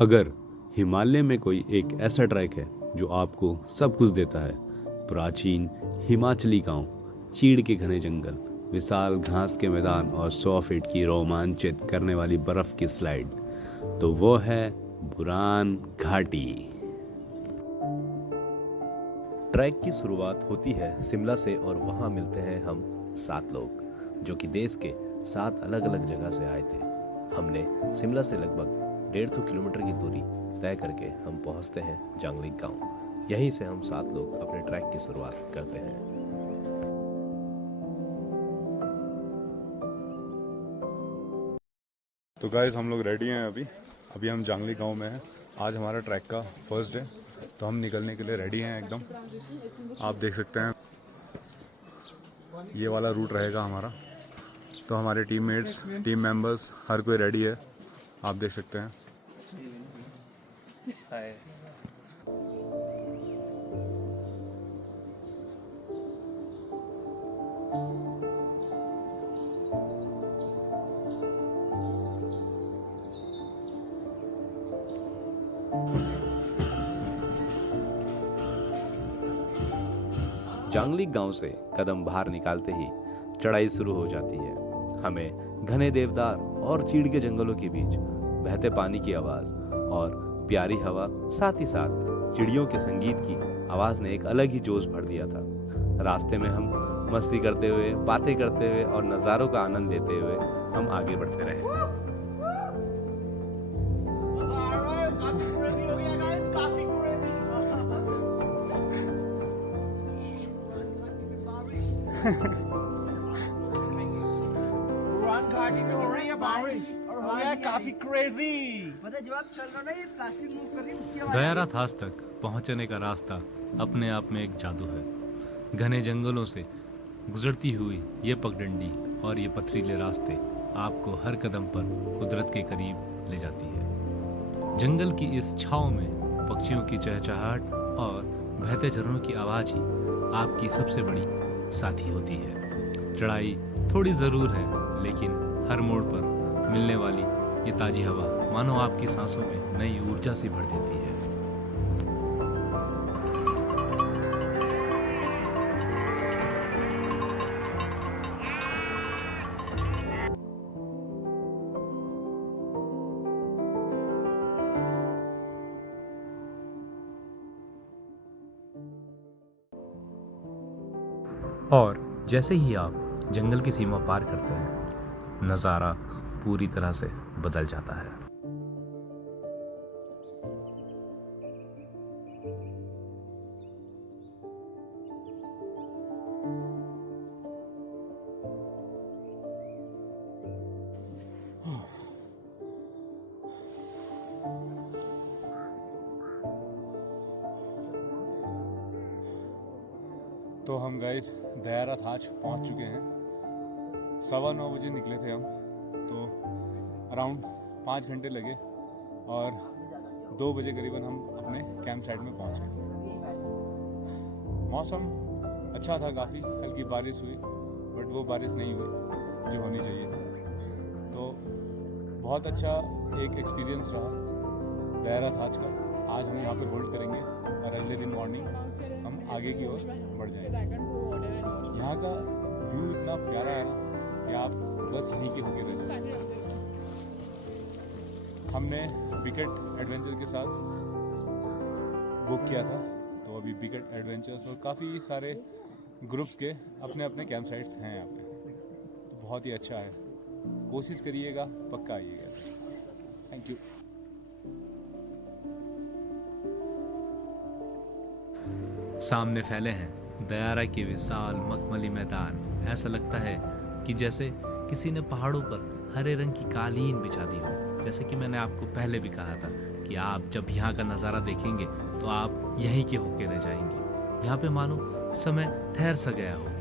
अगर हिमालय में कोई एक ऐसा ट्रैक है जो आपको सब कुछ देता है, प्राचीन हिमाचली गांव, चीड़ के घने जंगल, विशाल घास के मैदान और 100 फीट की रोमांचित करने वाली बर्फ की स्लाइड, तो वो है बुरान घाटी। ट्रैक की शुरुआत होती है शिमला से और वहाँ मिलते हैं हम 7 लोग जो कि देश के 7 अलग अलग जगह से आए थे। हमने शिमला से लगभग 150 किलोमीटर की दूरी तय करके हम पहुँचते हैं जांगलिक गांव। यहीं से हम 7 लोग अपने ट्रैक की शुरुआत करते हैं। तो गाइस हम लोग रेडी हैं अभी अभी हम जांगली गांव में हैं। आज हमारा ट्रैक का फर्स्ट डे, तो हम निकलने के लिए रेडी हैं एकदम। आप देख सकते हैं ये वाला रूट रहेगा हमारा। तो हमारे टीममेट्स, टीम मेंबर्स, हर कोई रेडी है, आप देख सकते हैं। जांगलिक गांव से कदम बाहर निकालते ही चढ़ाई शुरू हो जाती है। हमें घने देवदार और चीड़ के जंगलों के बीच बहते पानी की आवाज़ और प्यारी हवा, साथ ही साथ चिड़ियों के संगीत की आवाज़ ने एक अलग ही जोश भर दिया था। रास्ते में हम मस्ती करते हुए, बातें करते हुए और नज़ारों का आनंद लेते हुए हम आगे बढ़ते रहे। बुरान घाटी में हो रही है बारिश और हो गया काफी क्रेजी। पता है जब आप चल रहे हो ना, ये प्लास्टिक मूव कर रही है, उसकी आवाज दयारा थास तक पहुंचने का रास्ता अपने आप में एक जादू है। घने जंगलों से गुजरती हुई ये पगडंडी और ये पथरीले रास्ते आपको हर कदम पर कुदरत के करीब ले जाती है। जंगल की इस छाँव में पक्षियों की चहचहाहट और बहते झरनों की आवाज़ ही आपकी सबसे बड़ी साथी होती है। चढ़ाई थोड़ी ज़रूर है, लेकिन हर मोड़ पर मिलने वाली ये ताज़ी हवा मानो आपकी सांसों में नई ऊर्जा सी भर देती है। और जैसे ही आप जंगल की सीमा पार करते हैं, नज़ारा पूरी तरह से बदल जाता है। तो हम गाइस दयारा थाच पहुंच चुके हैं। 9:15 बजे निकले थे हम, तो अराउंड 5 घंटे लगे और 2 बजे करीबन हम अपने कैंप साइट में पहुंच गए। मौसम अच्छा था, काफ़ी हल्की बारिश हुई, बट वो बारिश नहीं हुई जो होनी चाहिए थी। तो बहुत अच्छा एक एक्सपीरियंस रहा दयारा थाच का। आज हम यहाँ पे होल्ड करेंगे और अगले दिन मॉर्निंग हम आगे की ओर बढ़ जाएंगे। यहाँ का व्यू इतना प्यारा है ना कि आप बस यहीं के होके रह जाएंगे। हमने बिकेट एडवेंचर के साथ बुक किया था, तो अभी बिकेट एडवेंचर्स और काफ़ी सारे ग्रुप्स के अपने अपने कैंप साइट्स हैं यहाँ पे, तो बहुत ही अच्छा है। कोशिश करिएगा, पक्का आइएगा। Thank you. सामने फैले हैं दयारा के विशाल मखमली मैदान। ऐसा लगता है कि जैसे किसी ने पहाड़ों पर हरे रंग की कालीन बिछा दी हो। जैसे कि मैंने आपको पहले भी कहा था कि आप जब यहाँ का नज़ारा देखेंगे तो आप यहीं के होके रह जाएंगे। यहाँ पे मानो समय ठहर सा गया हो।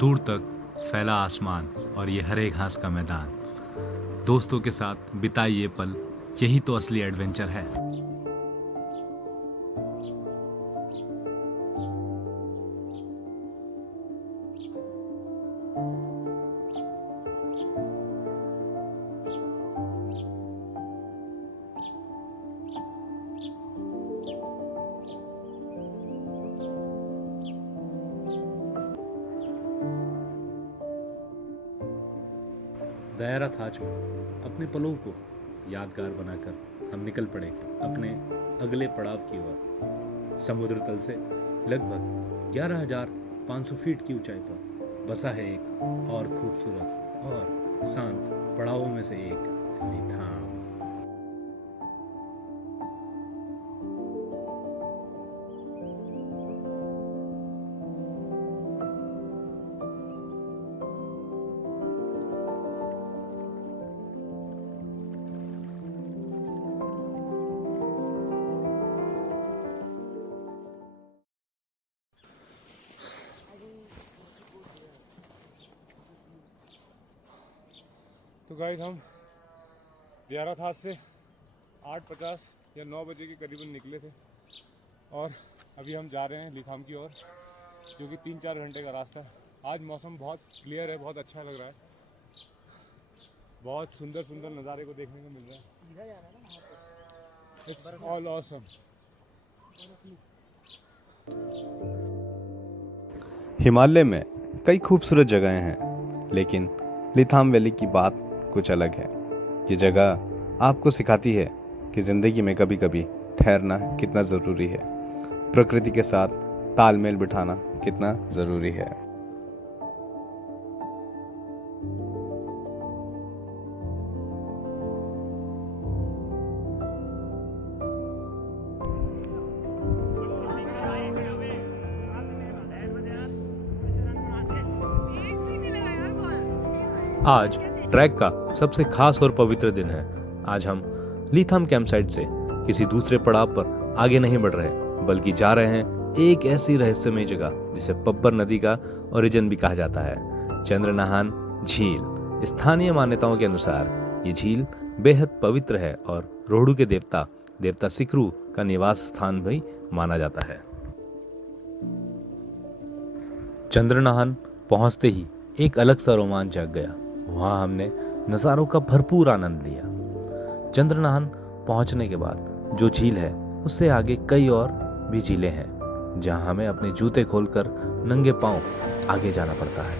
दूर तक फैला आसमान और ये हरे घास का मैदान। दोस्तों के साथ बिताए ये पल, यही तो असली एडवेंचर है। दायरा थाच में अपने पलों को यादगार बनाकर हम निकल पड़े अपने अगले पड़ाव की ओर। समुद्र तल से लगभग 11,500 फीट की ऊंचाई पर बसा है एक और खूबसूरत और शांत पड़ावों में से एक, लिथाम। तो गाइस हम दियारा थास से 8:50 या 9 बजे के करीबन निकले थे और अभी हम जा रहे हैं लिथाम की ओर, जो कि 3-4 घंटे का रास्ता है। आज मौसम बहुत क्लियर है, बहुत अच्छा लग रहा है, बहुत सुंदर सुंदर नज़ारे को देखने को मिल रहा है। सीधा जा रहा है ना वहाँ पे। It's all awesome. हिमालय में कई खूबसूरत जगहें हैं, लेकिन लिथाम वैली की बात कुछ अलग है। ये जगह आपको सिखाती है कि ज़िंदगी में कभी कभी ठहरना कितना ज़रूरी है, प्रकृति के साथ तालमेल बिठाना कितना ज़रूरी है। आज ट्रैक का सबसे खास और पवित्र दिन है। आज हम लिथाम कैंपसाइट से किसी दूसरे पड़ाव पर आगे नहीं बढ़ रहे, बल्कि जा रहे हैं एक ऐसी रहस्यमय जगह जिसे पब्बर नदी का ओरिजिन भी कहा जाता है, चंद्रनाहन झील। स्थानीय मान्यताओं के अनुसार ये झील बेहद पवित्र है और रोहड़ू के देवता सिकरू का निवास स्थान भी माना जाता है। चंद्रनाहन पहुंचते ही एक अलग सा रोमांच जाग गया। वहां हमने नज़ारों का भरपूर आनंद लिया। चंद्रनाहन पहुंचने के बाद जो झील है, उससे आगे कई और भी झीलें हैं, जहां हमें अपने जूते खोलकर नंगे पांव आगे जाना पड़ता है।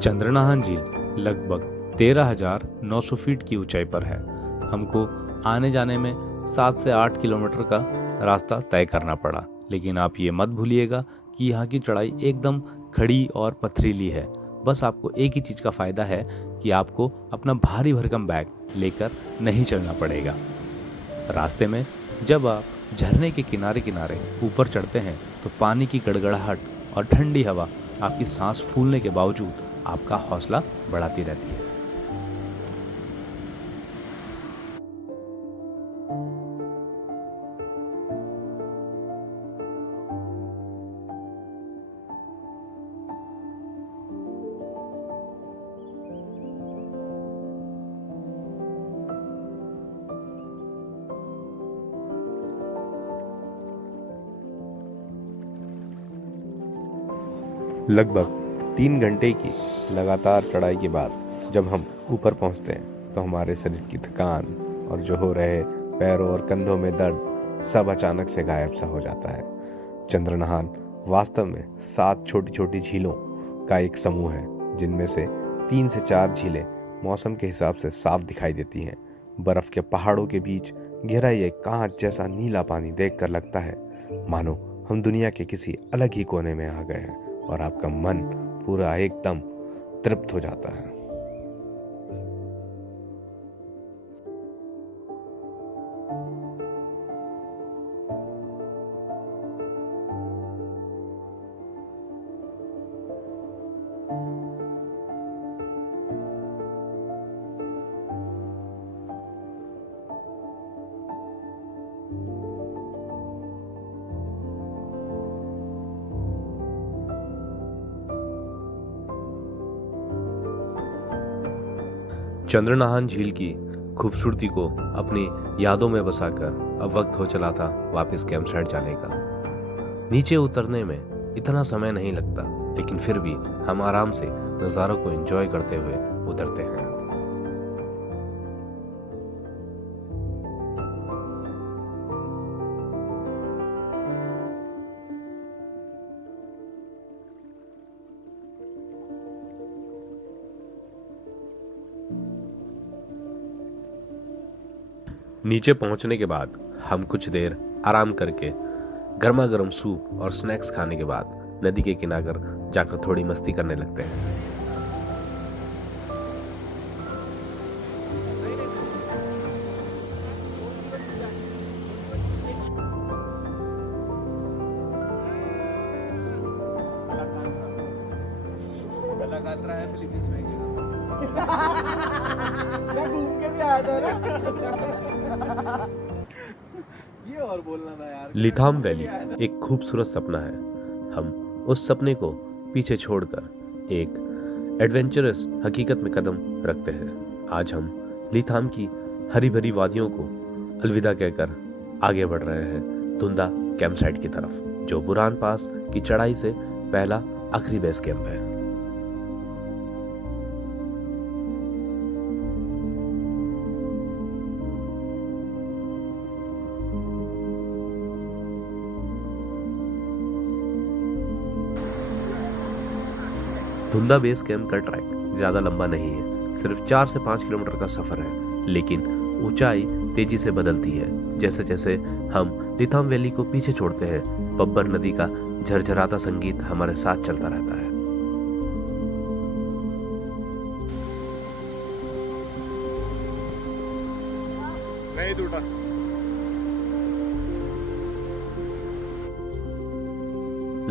चंद्रनाहन झील लगभग 13,900 फीट की ऊंचाई पर है। हमको आने जाने में 7 से 8 किलोमीटर का रास्ता तय करना पड़ा, लेकिन आप ये मत भूलिएगा कि यहाँ की चढ़ाई एकदम खड़ी और पथरीली है। बस आपको एक ही चीज़ का फ़ायदा है कि आपको अपना भारी भरकम बैग लेकर नहीं चलना पड़ेगा। रास्ते में जब आप झरने के किनारे किनारे ऊपर चढ़ते हैं तो पानी की गड़गड़ाहट और ठंडी हवा आपकी सांस फूलने के बावजूद आपका हौसला बढ़ाती रहती है। लगभग 3 घंटे की लगातार चढ़ाई के बाद जब हम ऊपर पहुंचते हैं तो हमारे शरीर की थकान और जो हो रहे पैरों और कंधों में दर्द सब अचानक से गायब सा हो जाता है। चंद्रनाहन वास्तव में 7 छोटी छोटी झीलों का एक समूह है, जिनमें से 3 से 4 झीलें मौसम के हिसाब से साफ दिखाई देती हैं। बर्फ के पहाड़ों के बीच गहरा ये कांच जैसा नीला पानी देखकर लगता है मानो हम दुनिया के किसी अलग ही कोने में आ गए हैं और आपका मन पूरा एकदम तृप्त हो जाता है। चंद्रनाहन झील की खूबसूरती को अपनी यादों में बसाकर अब वक्त हो चला था वापस कैंप साइट जाने का। नीचे उतरने में इतना समय नहीं लगता, लेकिन फिर भी हम आराम से नज़ारों को एंजॉय करते हुए उतरते हैं। नीचे पहुंचने के बाद हम कुछ देर आराम करके गर्मा गर्म सूप और स्नैक्स खाने के बाद नदी के किनारे जाकर थोड़ी मस्ती करने लगते हैं। मैं घूम के भी आया था ना। ये और बोलना था यार। लिथाम वैली एक खूबसूरत सपना है। हम उस सपने को पीछे छोड़कर एक एडवेंचरस हकीकत में कदम रखते हैं। आज हम लिथाम की हरी भरी वादियों को अलविदा कहकर आगे बढ़ रहे हैं धुंधा कैंप साइट की तरफ, जो बुरान पास की चढ़ाई से पहला आखिरी बेस कैंप है। धुंधा बेस कैंप का ट्रैक ज्यादा लंबा नहीं है, सिर्फ 4 से 5 किलोमीटर का सफर है, लेकिन ऊंचाई तेजी से बदलती है जैसे जैसे हम लिथाम वैली को पीछे छोड़ते हैं। बब्बर नदी का झरझराता संगीत हमारे साथ चलता रहता है। नहीं टूटा।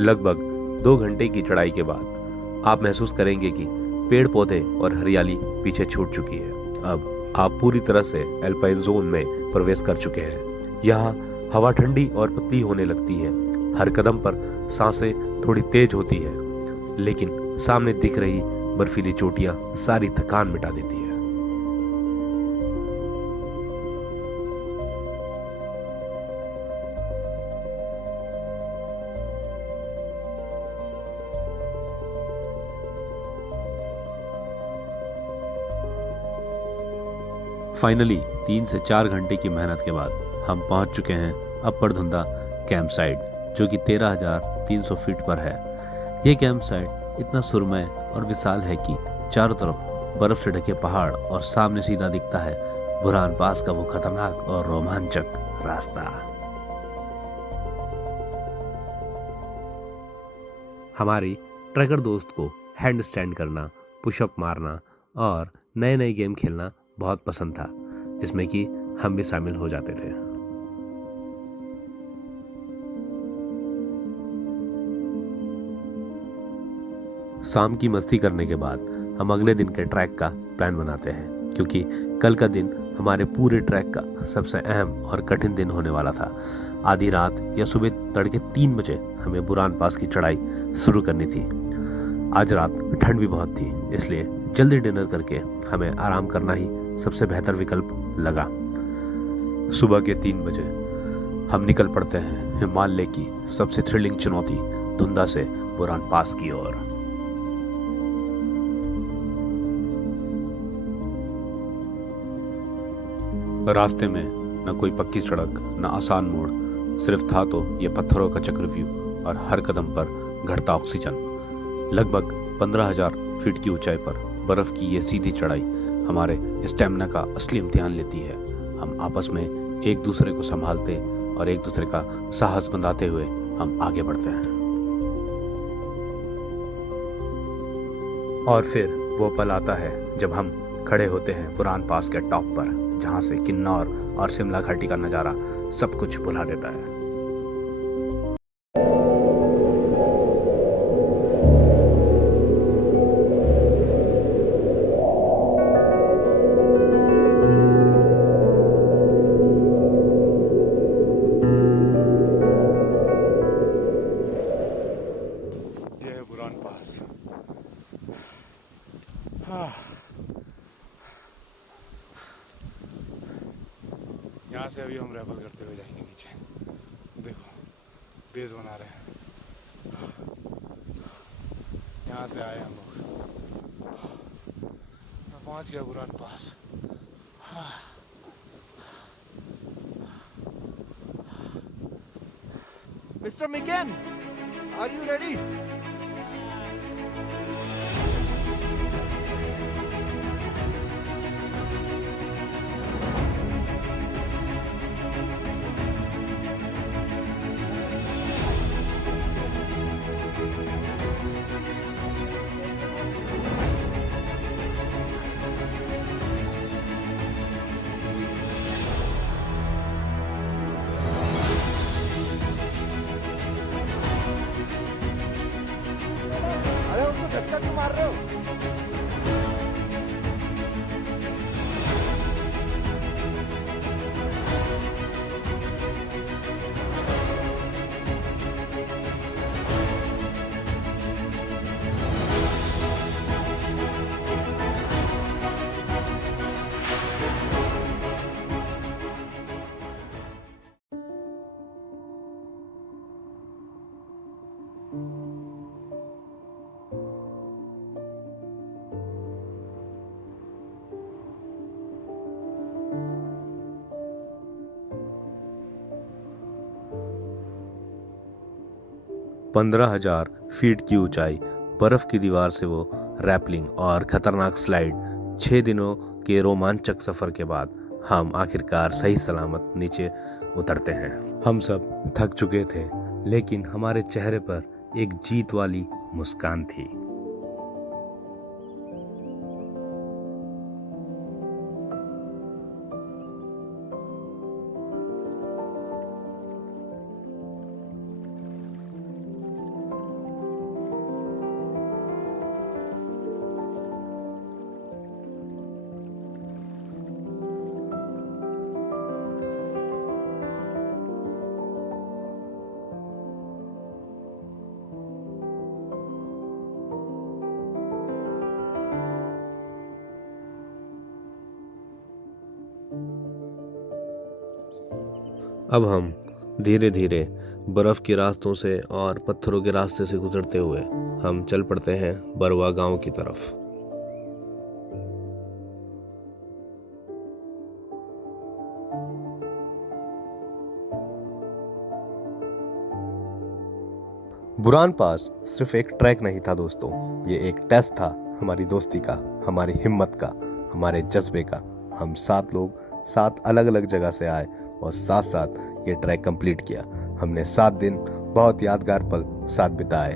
लगभग 2 घंटे की चढ़ाई के बाद आप महसूस करेंगे कि पेड़ पौधे और हरियाली पीछे छूट चुकी है। अब आप पूरी तरह से एल्पाइन जोन में प्रवेश कर चुके हैं। यहाँ हवा ठंडी और पतली होने लगती है। हर कदम पर सांसें थोड़ी तेज होती है, लेकिन सामने दिख रही बर्फीली चोटियां सारी थकान मिटा देती है। फाइनली 3 से 4 घंटे की मेहनत के बाद हम पहुंच चुके हैं अपर धुंधा कैंप साइट, जो कि 13,300 फीट पर है। ये कैंप साइट इतना सुरमय और विशाल है कि चारों तरफ बर्फ से ढके पहाड़ और सामने सीधा दिखता है बुरहान पास का वो खतरनाक और रोमांचक रास्ता। हमारी ट्रैकर दोस्त को हैंड स्टैंड करना, पुशअप मारना और नए नए गेम खेलना बहुत पसंद था, जिसमें कि हम भी शामिल हो जाते थे। शाम की मस्ती करने के बाद हम अगले दिन के ट्रैक का प्लान बनाते हैं, क्योंकि कल का दिन हमारे पूरे ट्रैक का सबसे अहम और कठिन दिन होने वाला था। आधी रात या सुबह तड़के 3 बजे हमें बुरहान पास की चढ़ाई शुरू करनी थी। आज रात ठंड भी बहुत थी, इसलिए जल्दी डिनर करके हमें आराम करना ही सबसे बेहतर विकल्प लगा। सुबह के 3 बजे हम निकल पड़ते हैं हिमालय की सबसे थ्रिलिंग चुनौती धुंधा से बुरहान पास की ओर। रास्ते में न कोई पक्की सड़क, न आसान मोड़, सिर्फ था तो ये पत्थरों का चक्रव्यूह और हर कदम पर घटता ऑक्सीजन। लगभग 15,000 फीट की ऊंचाई पर बर्फ की ये सीधी चढ़ाई हमारे स्टेमिना का असली इम्तिहान लेती है। हम आपस में एक दूसरे को संभालते और एक दूसरे का साहस बंधाते हुए हम आगे बढ़ते हैं। और फिर वो पल आता है जब हम खड़े होते हैं बुरहान पास के टॉप पर, जहां से किन्नौर और शिमला घाटी का नज़ारा सब कुछ भुला देता है। से अभी हम रैपल करते हुए जाएंगे नीचे। देखो बेस बना रहे हैं, यहाँ से आए हम लोग। मैं पहुँच गया बुरान पास। Mr. McCann, are you ready? अरे उसको धक्का क्यों मार रहे हो? पंद्रह 15,000 फीट की ऊंचाई, बर्फ की दीवार से वो रैपलिंग और खतरनाक स्लाइड, 6 दिनों के रोमांचक सफर के बाद हम आखिरकार सही सलामत नीचे उतरते हैं। हम सब थक चुके थे, लेकिन हमारे चेहरे पर एक जीत वाली मुस्कान थी। अब हम धीरे धीरे बर्फ के रास्तों से और पत्थरों के रास्ते से गुजरते हुए हम चल पड़ते हैं बरवा गांव की तरफ। बुरान पास सिर्फ एक ट्रैक नहीं था दोस्तों, ये एक टेस्ट था हमारी दोस्ती का, हमारी हिम्मत का, हमारे जज्बे का। हम 7 लोग 7 अलग अलग जगह से आए और साथ साथ ये ट्रैक कंप्लीट किया। हमने 7 दिन बहुत यादगार पल साथ बिताए।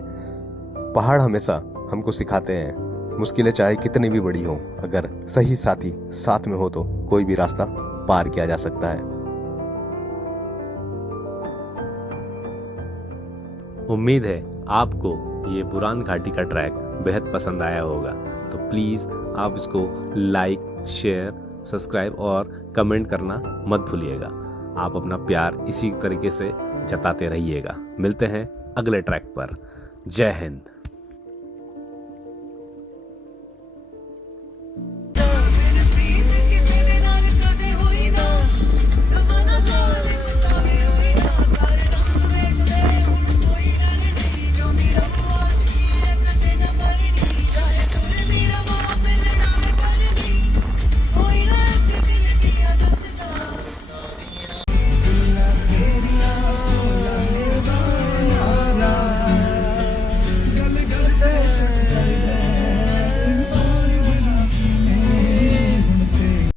पहाड़ हमेशा हमको सिखाते हैं, मुश्किलें चाहे कितनी भी बड़ी हों, अगर सही साथी साथ में हो तो कोई भी रास्ता पार किया जा सकता है। उम्मीद है आपको ये बुरान घाटी का ट्रैक बेहद पसंद आया होगा, तो प्लीज़ आप इसको लाइक, शेयर, सब्सक्राइब और कमेंट करना मत भूलिएगा। आप अपना प्यार इसी तरीके से जताते रहिएगा। मिलते हैं अगले ट्रैक पर। जय हिंद।